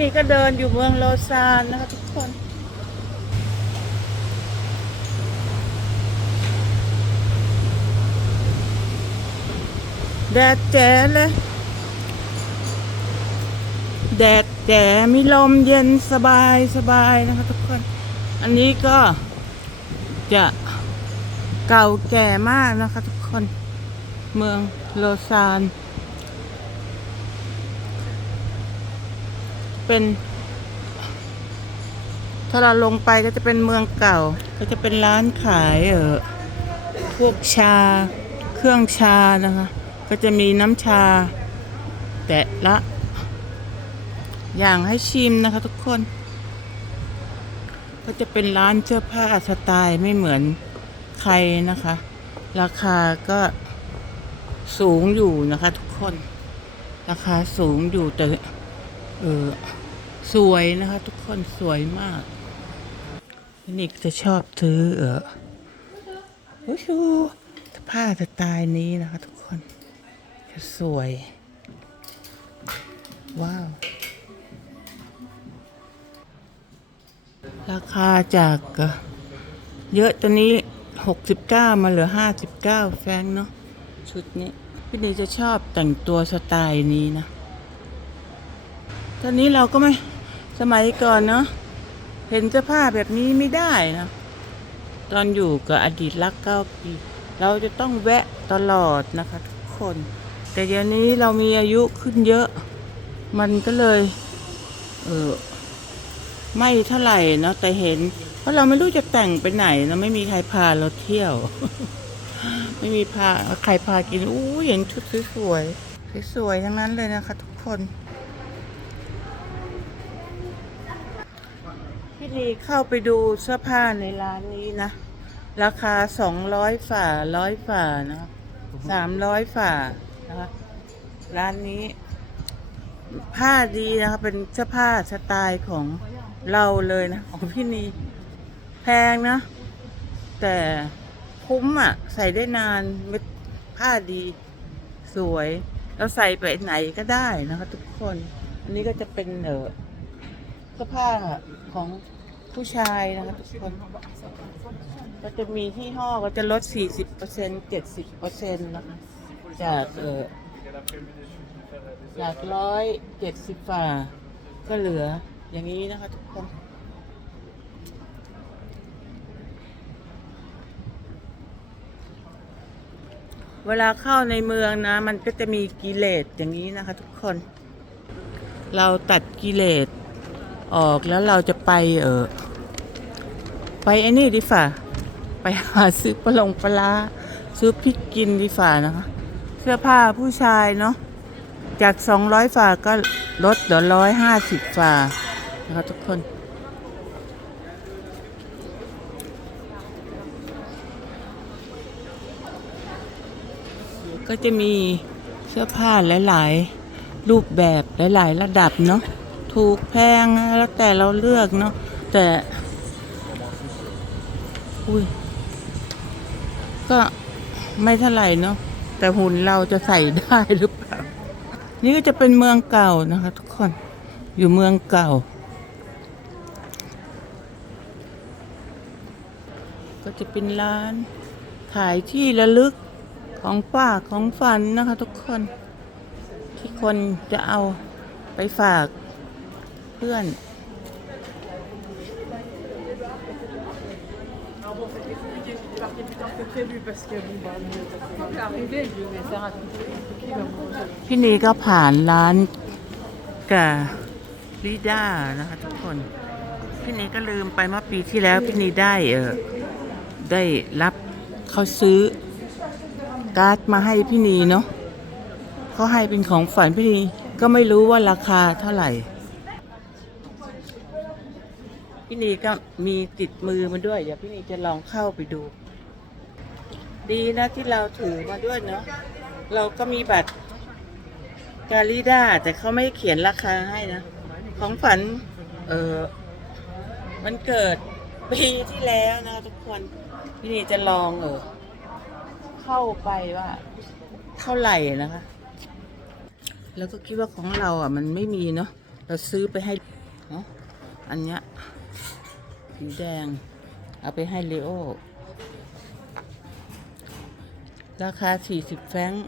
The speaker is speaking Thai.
นี่ก็เดินอยู่เมืองโลซานนะคะทุกคนแดดแจ๋เลยแดดแจ๋มีลมเย็นสบายสบายนะคะทุกคน อันนี้ก็จะเก่าแก่มากนะคะทุกคน เมืองโลซาน เป็น ถ้าเราลงไปก็จะเป็นเมืองเก่า ก็จะเป็นร้านขายเออพวกชาเครื่องชานะคะ ก็จะมีน้ำชา แต่ละ อย่างให้ชิมนะคะทุกคน ก็จะเป็นร้านเสื้อผ้าสไตล์ไม่เหมือนใครนะคะ ราคาก็สูงอยู่นะคะทุกคน ราคาสูงอยู่แต่เออ สวยนะคะทุกคนสวยมากนิกจะชอบซื้อเออโอ้โหผ้าสไตล์นี้นะคะทุกคนจะสวย ว้าว ราคาจากเยอะตอนนี้ 69 มาเหลือ 59 แฟงเนาะชุดนี้พี่นีจะชอบแต่งตัวสไตล์นี้นะ ตอนนี้เราก็ไม่ สมัยก่อนเนาะเห็นเสื้อผ้าแบบนี้ไม่ได้นะตอนอยู่กับอดีตรักเก้าปีเราจะต้องแวะตลอดนะคะทุกคน แต่เดี๋ยวนี้เรามีอายุขึ้นเยอะ มันก็เลย เออไม่เท่าไหร่เนาะแต่เห็น เพราะเราไม่รู้จะแต่งไปไหนนะไม่มีใครพาเราเที่ยว ไม่มีพาใครพากินอู้เห็นชุดสวยๆสวยๆทั้งนั้นเลยนะคะทุกคน พี่ลีเข้าไปดูเสื้อผ้าในร้านนี้นะ ราคาสองร้อยฝ่าร้อยฝ่านะสามร้อยฝ่านะคะร้านนี้ ผ้าดีนะคะเป็นเสื้อผ้าสไตล์ของเราเลยนะของพี่นีแพงนะ แต่คุ้มอะ ใส่ได้นานผ้าดีสวยแล้วใส่ไปไหนก็ได้นะคะ ทุกคน อันนี้ก็จะเป็นเออเสื้อผ้าของ ผู้ชายนะคะทุกคน ก็จะมีที่ห้อก็จะลด 40% 70%นะคะจากเออจากร้อยเจ็ดสิบฝ่า ก็เหลืออย่างนี้นะคะทุกคนเวลาเข้าในเมืองนะ มันก็จะมีกิเลสอย่างนี้นะคะทุกคน เราตัดกิเลสออกแล้วเราจะไปเออ ไปไอ้นี่ดีฝ่าไปหาซื้อปลาลงปลาซื้อพริกกินดีฝ่านะคะ เสื้อผ้าผู้ชายเนาะจาก 200 ฝ่าก็ลดเหลือ150 ฝ่านะครับทุกคน ก็จะมีเสื้อผ้าหลาย ๆ รูปแบบหลาย ๆ ระดับเนาะถูกแพงแล้วแต่เราเลือกเนาะแต่ อุ้ย ก็ไม่เท่าไหร่เนาะแต่หุ่นเราจะใส่ได้หรือเปล่า นี่ก็จะเป็นเมืองเก่านะคะ ทุกคน อยู่เมืองเก่า ก็จะเป็นร้านถ่ายที่ระลึกของป้าของฝันนะคะ ทุกคน ที่คนจะเอาไปฝากเพื่อน พี่นีก็ผ่านร้านกาลิด้านะคะทุกคน พี่นีก็ลืมไปเมื่อปีที่แล้ว พี่นีได้เออได้รับเขาซื้อ การ์ดมาให้พี่นีเนาะเขาให้เป็นของฝันพี่นีก็ไม่รู้ว่าราคาเท่าไหร่ พี่นีก็มีติดมือมาด้วย เดี๋ยวพี่นีจะลองเข้าไปดู ดีนะที่เราถือมาด้วยเนาะเราก็มีบัตรกาลิด้าแต่เขาไม่เขียนราคาให้นะ ของฝัน เออมันเกิดปีที่แล้วนะทุกคนพี่นีจะลองเออเข้าไปว่า เท่าไหร่นะคะ แล้วก็คิดว่าของเราอะ มันไม่มีเนาะเราซื้อไปให้เนาะอันเนี้ย สีแดง เอาไปให้เลโอ ราคา 40 แฟรงค์